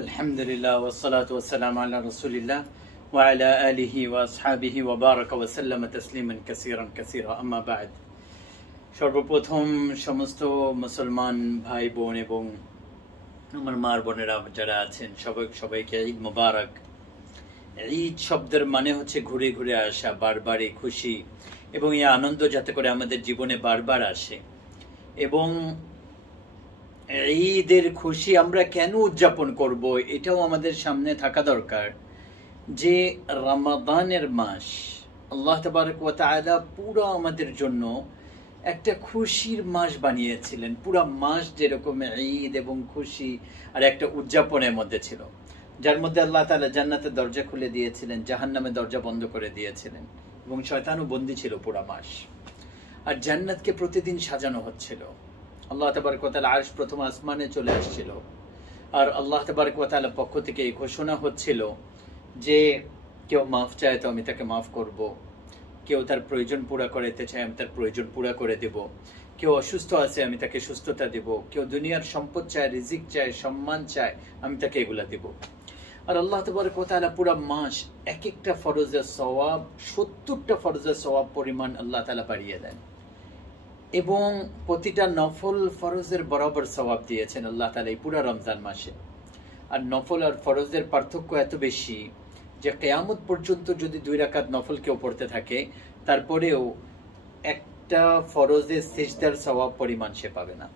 আলহামদুলিল্লাহ ওয়াসসালাতু ওয়াসসালামু আলা রাসূলিল্লাহ ওয়া আলা আলিহি ওয়া আসহাবিহি ওয়া বারাকা ওয়া সাল্লামা তাসলিমান কাসীরান কাসীরা আম্মা বা'দ। সর্বপ্রথম সমস্ত মুসলমান ভাই বোন এবং আমার মার বোনেরা যারা আছেন সবাইকে ঈদ মুবারক। ঈদ শব্দের মানে হচ্ছে ঘুরে ঘুরে আসা, বারবারই খুশি, এবং এই আনন্দ যাতে করে আমাদের জীবনে বারবার আসে। এবং ঈদের খুশি আমরা কেন উদযাপন করব এটাও আমাদের সামনে থাকা দরকার, যে রমাদানের মাস আল্লাহ তাবারক ওয়া তাআলা পুরো আমাদের জন্য একটা খুশির মাস বানিয়েছিলেন। পুরা মাস যেরকম ঈদ এবং খুশি আর একটা উদযাপনের মধ্যে ছিল, যার মধ্যে আল্লাহ তাআলা জান্নাতের দরজা খুলে দিয়েছিলেন, জাহান্নামের দরজা বন্ধ করে দিয়েছিলেন, এবং শয়তানও বন্দী ছিল পুরা মাস। আর জান্নাতকে প্রতিদিন সাজানো হচ্ছিল। আল্লাহ তাবারক ওয়া তাআলা আরশ প্রথম আসমানে চলে আসছিল, আর আল্লাহ তাবারক ওয়া তাআলার পক্ষ থেকে এই ঘোষণা হচ্ছিল যে কেউ মাফ চায় তো আমি তাকে মাফ করব, কেউ তার প্রয়োজন পুরা করতে চায় আমি তার প্রয়োজন পুরা করে দেব, কেউ অসুস্থ আছে আমি তাকে সুস্থতা দেব, কেউ দুনিয়ার সম্পদ চায়, রিজিক চায়, সম্মান চায়, আমি তাকে এগুলা দেব। আর আল্লাহ তাবারক ওয়া তাআলা পুরা মাস এক একটা ফরজের সওয়াব ৭০টা ফরজের সওয়াব পরিমাণ আল্লাহ তাআলা বাড়িয়ে দেন, এবং প্রতিটা নফল ফরজের বরাবর সওয়াব দিয়েছেন আল্লাহ তাআলা এই পুরা রমজান মাসে। আর নফল আর ফরজের পার্থক্য এত বেশি যে কিয়ামত পর্যন্ত যদি ২ রাকাত নফল কেউ পড়তে থাকে, তারপরেও একটা ফরজের সিজদার সওয়াব পরিমাণ সে পাবে না।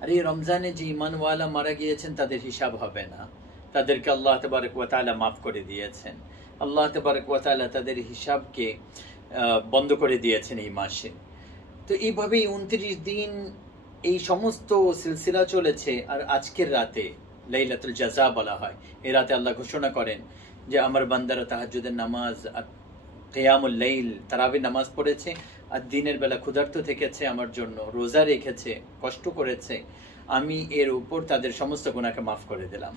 আর এই রমজানে যে ঈমানওয়ালা মারা গিয়েছেন তাদের হিসাব হবে না, তাদেরকে আল্লাহ তাবারক ওয়া তাআলা মাফ করে দিয়েছেন। আল্লাহ তাবারক ওয়া তাআলা তাদের হিসাবকে বন্ধ করে দিয়েছেন এই মাসে। তো এইভাবেই ২৯ দিন এই সমস্ত সিলসিলা চলেছে। আর আজকের রাতে লাইলাতুল জাযা বলা হয়। এই রাতে আল্লাহ ঘোষণা করেন যে আমার বান্দারা তাহাজ্জুদের নামাজ আর কিয়ামুল লাইল তারাবি নামাজ পড়েছে, আর দিনের বেলা ক্ষুধার্ত থেকেছে, আমার জন্য রোজা রেখেছে, কষ্ট করেছে, আমি এর উপর তাদের সমস্ত গুনাহকে মাফ করে দিলাম।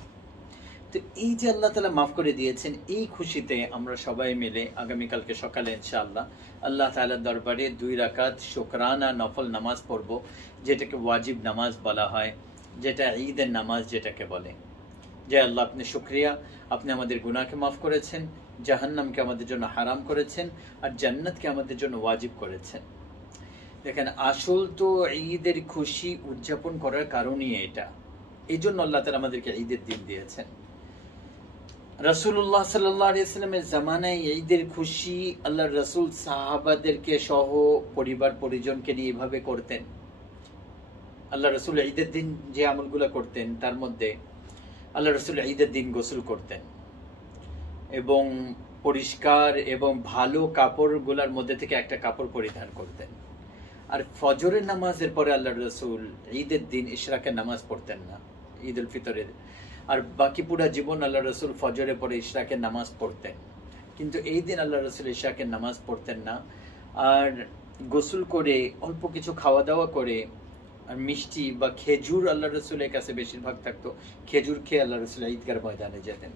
তো এই যে আল্লাহ তাআলা মাফ করে দিয়েছেন, এই খুশিতে আমরা সবাই মিলে আগামীকালকে সকালে ইনশাআল্লাহ আল্লাহ তাআলার দরবারে ২ রাকাত শুকরানা নফল নামাজ পড়ব, যেটাকে ওয়াজিব নামাজ বলা হয়, যেটা ঈদের নামাজ যেটাকে বলে। যে আল্লাহ আপনি শুকরিয়া, আপনি আমাদের গুনাহকে মাফ করেছেন, জাহান্নামকে আমাদের জন্য হারাম করেছেন, আর জান্নাতকে আমাদের জন্য ওয়াজিব করেছেন। দেখেন, আসল তো ঈদের খুশি উদযাপন করার কারণই এটা। এই জন্য আল্লাহ তাআলা আমাদেরকে ঈদের দিন দিয়েছেন। রাসূলুল্লাহ সাল্লাল্লাহু আলাইহি ওয়াসাল্লামের জামানায় ঈদের খুশি আল্লাহর রাসূল সাহাবাদেরকে সহ পরিবার পরিজনকে নিয়ে এভাবে করতেন। আল্লাহ রাসূল ঈদের দিন যে আমলগুলো করতেন, তার মধ্যে আল্লাহ রাসূল ঈদের দিন গোসল করতেন, এবং পরিষ্কার এবং ভালো কাপড়গুলোর মধ্যে থেকে একটা কাপড় পরিধান করতেন। আর ফজরের নামাজের পরে আল্লাহ রাসূল ঈদের দিন ইশরাকের নামাজ পড়তেন না, ঈদ উল ফিতরের। আর বাকি পুরা জীবন আল্লাহ রাসূল ফজরের পরে ইশরাকের নামাজ পড়তেন, কিন্তু এই দিন আল্লাহ রাসূল ইশরাকের নামাজ পড়তেন না। আর গোসল করে অল্প কিছু খাওয়া দাওয়া করে, আর মিষ্টি বা খেজুর আল্লাহ রাসূলের কাছে বেশিরভাগ থাকতো, খেজুর খেয়ে আল্লাহ রাসূল ঈদগার ময়দানে যেতেন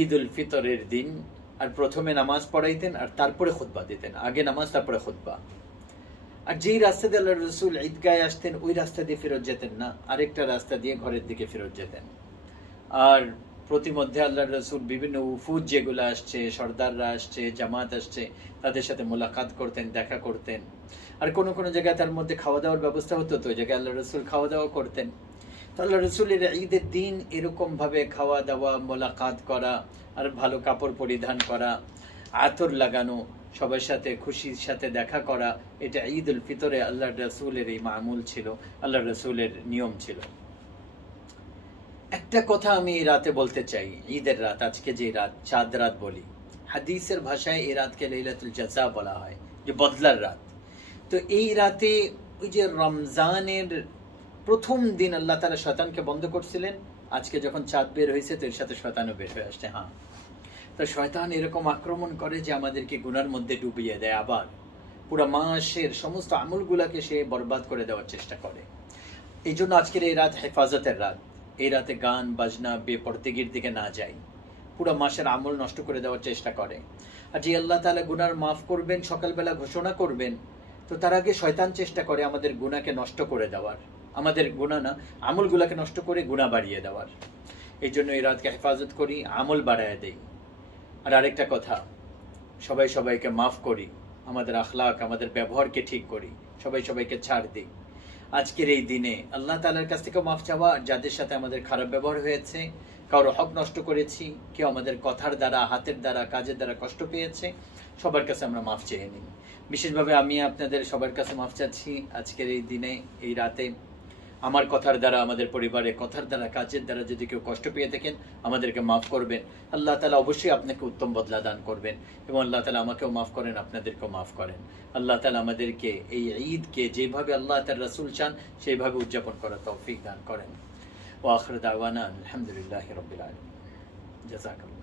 ঈদ উল ফিতরের দিন। আর প্রথমে নামাজ পড়াইতেন আর তারপরে খুতবা দিতেন, আগে নামাজ তারপরে খুতবা। আর যেই রাস্তা দিয়ে আল্লাহ রাসূল ঈদগাহে আসতেন ওই রাস্তা দিয়ে ফেরত যেতেন না, আরেকটা রাস্তা দিয়ে ঘরের দিকে ফেরত যেতেন। আর প্রতিমধ্যে আল্লাহ রাসূল বিভিন্ন উফুদ যেগুলো আসছে, সর্দাররা আসছে, জামাত আসছে, তাদের সাথে মোলাকাত করতেন, দেখা করতেন। আর কোনো কোনো জায়গায় তার মধ্যে খাওয়া দাওয়ার ব্যবস্থা হতো, তো ওই জায়গায় আল্লাহ রাসূল খাওয়া দাওয়া করতেন। তো আল্লাহ রাসূলের ঈদের দিন এরকম ভাবে খাওয়া দাওয়া, মোলাকাত করা, আর ভালো কাপড় পরিধান করা, আতর লাগানো, সবার সাথে খুশির সাথে দেখা করা, এটা ঈদ উল ফিতরে আল্লাহ রাসূলের এই মামুল ছিল, আল্লাহ রাসূলের নিয়ম ছিল। একটা কথা আমি এই রাতে বলতে চাই, ঈদের রাত, আজকে যে রাত, চাঁদ রাত বলি, হাদিসের ভাষায় এই রাতকে লাইলাতুল জাযা বলা হয়, যে বদলার রাত। তো এই রাতে ওই যে রমজানের প্রথম দিন আল্লাহ তাআলা শয়তানকে বন্ধ করছিলেন, আজকে যখন চাঁদ বের হয়েছে তো এর সাথে শয়তানও বের হয়ে আসছে। হ্যাঁ, তো শয়তান এরকম আক্রমণ করে যে আমাদেরকে গুনার মধ্যে ডুবিয়ে দেয়, আবার পুরা মাসের সমস্ত আমলগুলাকে সে বরবাদ করে দেওয়ার চেষ্টা করে। এই জন্য আজকের এই রাত হেফাজতের রাত। এই রাতে গান বাজনা বেপরদেগির দিকে না যাই, পুরো মাসের আমল নষ্ট করে দেওয়ার চেষ্টা করে। আর যে আল্লাহ তাআলা গুনার মাফ করবেন সকালবেলা ঘোষণা করবেন, তো তার আগে শয়তান চেষ্টা করে আমাদের গুনাহকে নষ্ট করে দেওয়ার, আমাদের গুনাহ না আমলগুলোকে নষ্ট করে গুনাহ বাড়িয়ে দেওয়ার। এই জন্য এই রাতকে হেফাজত করি, আমল বাড়ায় দেই। আর আরেকটা কথা, সবাই সবাইকে মাফ করি, আমাদের আখলাক আমাদের ব্যবহারকে ঠিক করি, সবাই সবাইকে ছাড় দিই। আজকের এই দিনে আল্লাহ তাআলার কাছ থেকে মাফ চাওয়া, যাদের সাথে আমাদের খারাপ ব্যবহার হয়েছে, কারো হক নষ্ট করেছি, কেউ আমাদের কথার দ্বারা, হাতের দ্বারা, কাজের দ্বারা কষ্ট পেয়েছে, সবার কাছে আমরা মাফ চেয়ে নিই। বিশেষভাবে আমি আপনাদের সবার কাছে মাফ চাচ্ছি আজকের এই দিনে, এই রাতে। আমার কথার দ্বারা, আমাদের পরিবারে কথার দ্বারা, কাজের দ্বারা যদি কেউ কষ্ট পেয়ে থাকেন, আমাদেরকে মাফ করবেন। আল্লাহ তাআলা অবশ্যই আপনাকে উত্তম বদলা দান করবেন, এবং আল্লাহ তাআলা আমাকেও মাফ করেন, আপনাদেরকেও মাফ করেন। আল্লাহ তাআলা আমাদেরকে এই ঈদকে যেভাবে আল্লাহ তার রাসূল চান সেইভাবে উদযাপন করার তৌফিক দান করেন। ওয়া আখিরু দাওয়ানা আলহামদুলিল্লাহি রাব্বিল আলামিন। জাযাকাল্লাহ।